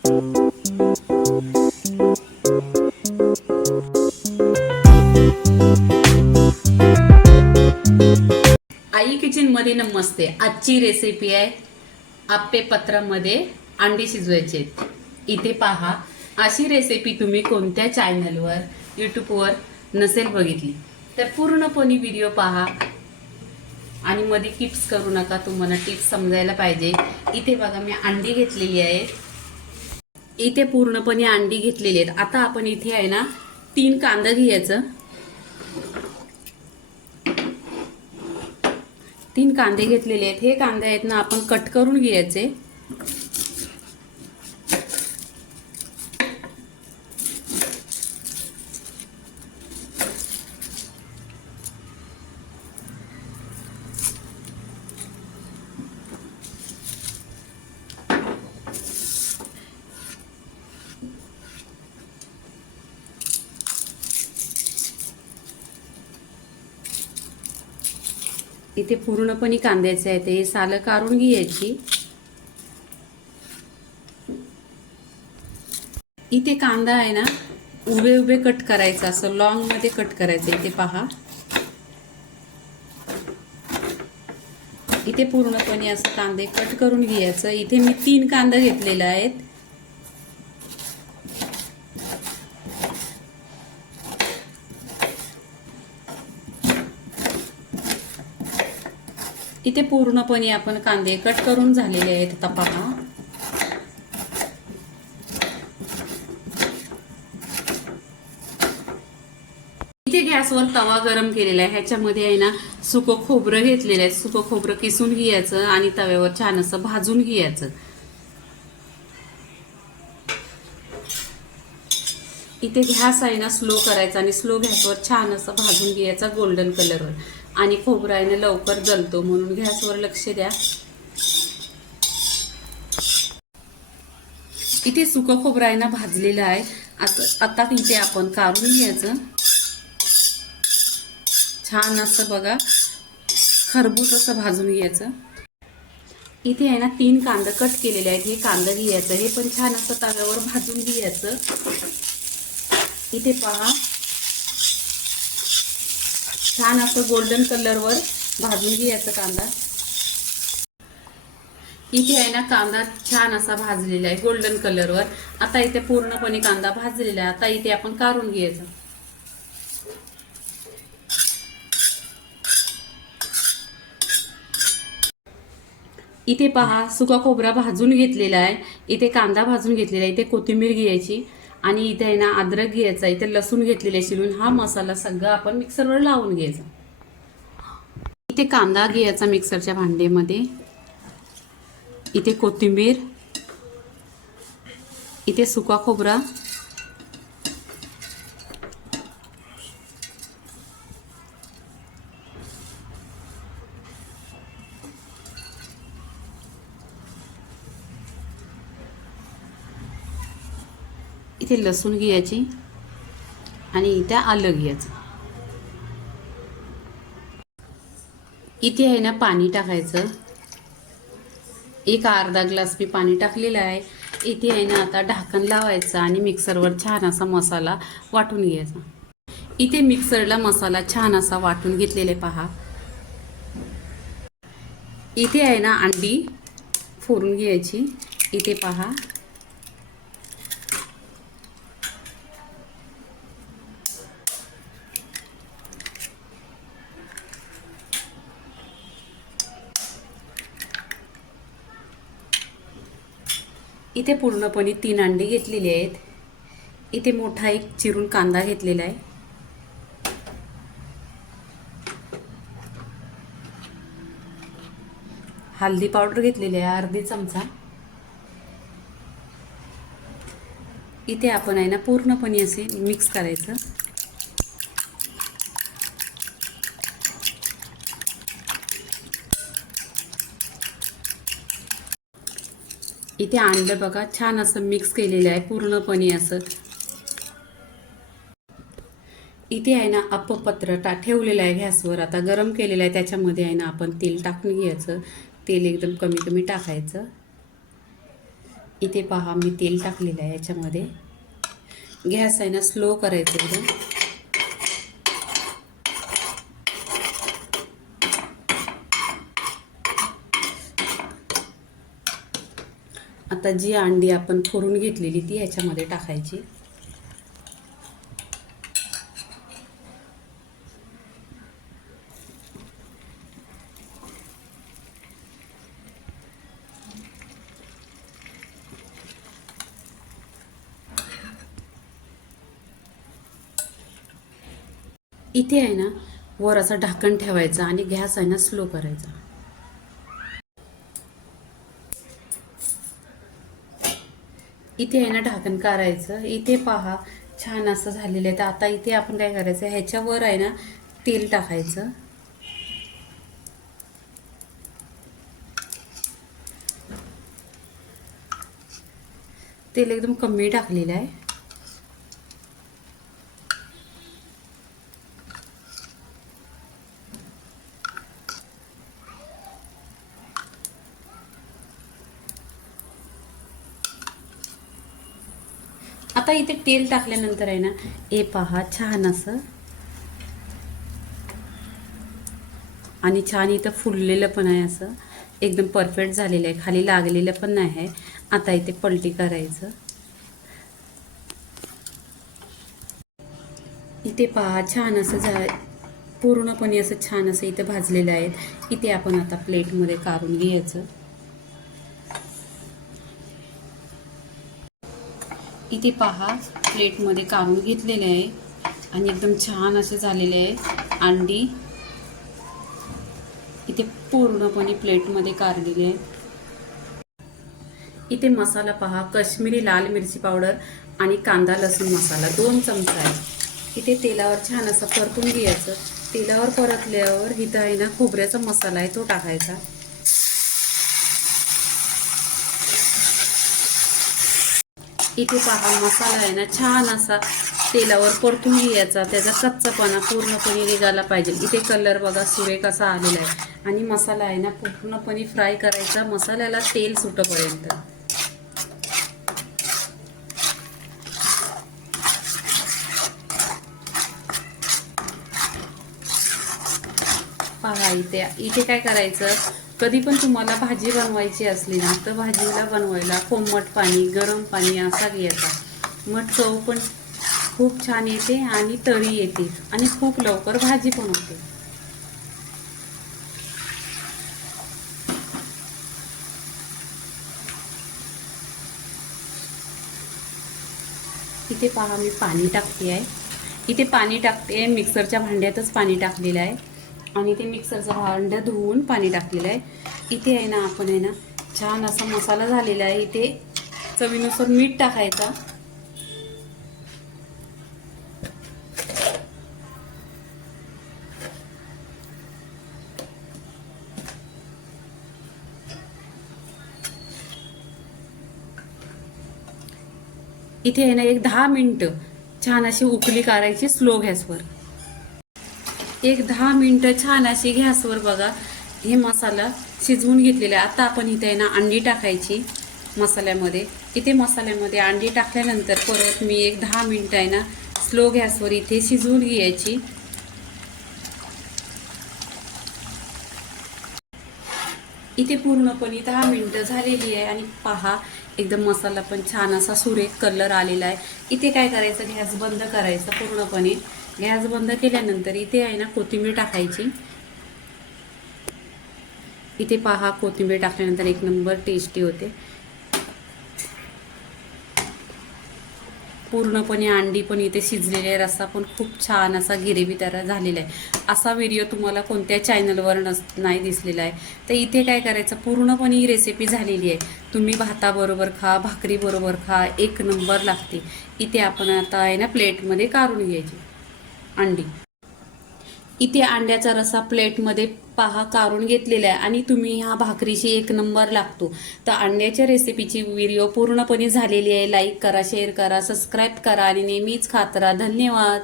आई kitchen मध्ये नमस्ते। आजची recipe आहे आप्पे पत्रामध्ये अंडी शिजवायचे। इथे पहा, अशी रेसिपी तुम्ही कोणत्या चॅनलवर यूट्यूबवर नसेल बघितली तर पूर्णपणे व्हिडिओ पहा आणि मध्ये टिप्स करू नका, तुम्हाला टिप्स समजायला पाहिजे। इथे बघा, मी अंडी घेतलेली आहे। इथे पूर्णपणे अंडी घेतलेली आहेत। आता आपण इथे आहे ना 3 कांदा घ्यायचं। 3 कांदे घेतलेले आहेत। हे कांदे आहेत ना आपण कट करून घ्यायचे। इथे पूर्णपणे कांद्याचे आहे ते साल काढून घ्यायची। इथे कांदा आहे ना उभे उभे कट करायचा, असं लॉंग मध्ये कट करायचं। इथे पहा, इथे पूर्णपणे असं कांदे कट करून घ्यायचं। इथे मी 3 कांदा घेतलेले आहेत। इथे पूर्णपणे आपण कांदे कट करून झालेले आहेत। आता पहा, इथे गॅसवर तवा गरम केलेला आहे। ह्याच्यामध्ये आहे ना सुकं खोबरं घेतलेलं आहे। सुकं खोबरं किसून घ्यायचं आणि तव्यावर छान असं भाजून घ्यायचं। इथे गॅस आहे ना स्लो करायचा आणि स्लो गॅसवर छान असं भाजून घ्यायचा गोल्डन कलरवर। आणि खोबरं आहे ना लवकर जळतो, म्हणून गॅसवर लक्ष द्या। इथे सुकं खोबरं आहे ना भाजलेलं आहे। आता इथे आपण काढून घ्यायचं। छान असं बघा खरबूस असं भाजून घ्यायचं। इथे आहे ना 3 कांदा कट केलेले आहेत। हे कांदा घ्यायचं, हे पण छान असं तव्यावर भाजून घ्यायचं। इथे पहा, छान असं गोल्डन कलरवर भाजून घ्यायचं कांदा। इथे आहे ना कांदा छान असा भाजलेला आहे गोल्डन कलरवर। आता इथे पूर्णपणे कांदा भाजलेला आहे। आता इथे आपण काढून घ्यायचं। इथे पहा, सुका खोबरा भाजून घेतलेला आहे। इथे कांदा भाजून घेतलेला आहे। इथे कोथिंबीर घ्यायची आणि इथे आहे ना अद्रक घ्यायचा। इथे लसूण घेतलेले शिलून। हा मसाला सगळा आपण मिक्सरवर लावून घ्यायचा। इथे कांदा घ्यायचा मिक्सरच्या भांड्यामध्ये। इथे कोथिंबीर, इथे सुका खोबरा, इथे लसूण घ्यायची आणि इथे आलं घ्यायचं। इथे आहे ना पाणी टाकायचं। एक अर्धा ग्लास मी पाणी टाकलेलं आहे। इथे आहे ना आता ढाकण लावायचं आणि मिक्सरवर छान असा मसाला वाटून घ्यायचा। इथे मिक्सरला मसाला छान असा वाटून घेतलेले पहा। इथे आहे ना अंडी फोडून घ्यायची। इथे पहा, इथे पूर्णपणे 3 अंडी घेतलेली आहेत। इथे मोठा एक चिरून कांदा घेतलेला आहे। हळदी पावडर घेतलेली आहे अर्धी चमचा। इथे आपण आहे ना पूर्णपणे असे मिक्स करायचं। इथे अंड बघा छान असं मिक्स केलेलं आहे पूर्णपणे असं। इथे आहे ना अप्पपत्र ठेवलेलं आहे गॅसवर। आता गरम केलेलं आहे, त्याच्यामध्ये आहे ना आपण तेल टाकून घ्यायचं। तेल एकदम कमी कमी टाकायचं। इथे पहा मी तेल टाकलेलं आहे याच्यामध्ये. गॅस आहे ना स्लो करायचं एकदम. आता जी अंडी आपण फोडून घेतलेली ती ह्याच्यामध्ये टाकायची. इथे आहे ना वर असं ढाकण ठेवायचं आणि गॅस आहे ना स्लो करायचा. इथे आहे ना ढाकण काढायचं. इथे पहा छान असं झालेलं आहे. तर आता इथे आपण काय करायचं, ह्याच्यावर आहे ना तेल टाकायचं. तेल एकदम कमी टाकलेलं आहे. आता इथे तेल टाकल्यानंतर आहे ना हे पहा छान असं आणि छान इथं फुललेलं पण आहे. असं एकदम परफेक्ट झालेलं आहे. खाली लागलेलं पण नाही आहे. आता इथे पलटी करायचं. इथे पहा छान असं पूर्णपणे असं छान असं इथे भाजलेलं आहे. इथे आपण आता प्लेटमध्ये काढून घ्यायचं. इथे पहा प्लेटमध्ये काढून घेतलेले आहे आणि एकदम छान असे झालेले आहे अंडी. इथे पूर्णपणे प्लेटमध्ये काढलेले आहे. इथे मसाला पहा, काश्मीरी लाल मिरची पावडर आणि कांदा लसूण मसाला 2 चमचे आहे. इथे तेलावर छान असं परतून घ्यायचं. तेलावर परतल्यावर इथं आहे ना खोबऱ्याचा मसाला आहे तो टाकायचा. इथे पहा मसाला आहे ना छान असा तेलावर परतून घ्यायचा. त्याचा कच्चापणा पूर्णपणे निघाला पाहिजे. इथे कलर बघा सुरेख असा आलेला आहे आणि मसाला आहे ना पूर्णपणे फ्राय करायचा, मसाल्याला तेल सुटेपर्यंत. पहा इथे काय करायचं, कधी पण तुम्हाला भाजी बनवायची असली ना तर भाजीला बनवायला कोमट पाणी गरम पाणी असा घ्यायचा. मग चव पण खूप छान येते आणि तळी येते आणि खूप लवकर भाजी पण होते. इथे पहा मी पाणी टाकते आहे. इथे पाणी टाकते मिक्सरच्या भांड्यातच पाणी टाकलेलं आहे आणि ते मिक्सरचं भांडं धुवून पाणी टाकलेलं आहे. इथे आहे ना आपण आहे ना छान असा मसाला झालेला आहे. इथे चवीनुसार मीठ टाकायचा. इथे आहे ना एक 10 मिनिटं छान अशी उकळी काढायची स्लो गॅसवर. एक 10 मिनिटं छान अशी गॅसवर बघा हे मसाला शिजवून घेतलेला आहे. आता आपण इथे आहे ना अंडी टाकायची मसाल्यामध्ये. इथे मसाल्यामध्ये अंडी टाकल्यानंतर परत मी एक 10 मिनिटं आहे ना स्लो गॅसवर इथे शिजवून घ्यायची. इथे पूर्णपणे 10 मिनिटं झालेली आहे आणि पहा एकदम मसाला पण छान असा सुरेख कलर आलेला आहे. इथे काय करायचं, गॅस बंद करायचा पूर्णपणे. गॅस बंद केल्यानंतर इथे आहे ना कोथिंबीर टाकायची. इथे पहा कोथिंबीर टाकल्यानंतर एक नंबर टेस्टी होते. पूर्णपणे अंडी पण इथे शिजलेली आहे. रस्सा पण खूप छान असा ग्रेव्ही तयार झालेला आहे. असा व्हिडिओ तुम्हाला कोणत्या चॅनलवर नाही दिसलेला आहे. तर इथे काय करायचं, पूर्णपणे ही रेसिपी झालेली आहे. तुम्ही भाताबरोबर खा, भाकरीबरोबर खा, एक नंबर लागते. इथे आपण आता आहे ना प्लेटमध्ये काढून घ्यायची अंडी. इथे अंड्याचा रस्सा प्लेटमध्ये पहा काढून घेतलेला आहे आणि तुम्ही ह्या भाकरीशी एक नंबर लागतो. तर अंड्याच्या रेसिपीची व्हिडिओ पूर्णपणे झालेली आहे. लाईक करा, शेअर करा, सबस्क्राईब करा आणि नेहमीच खात राहा. धन्यवाद.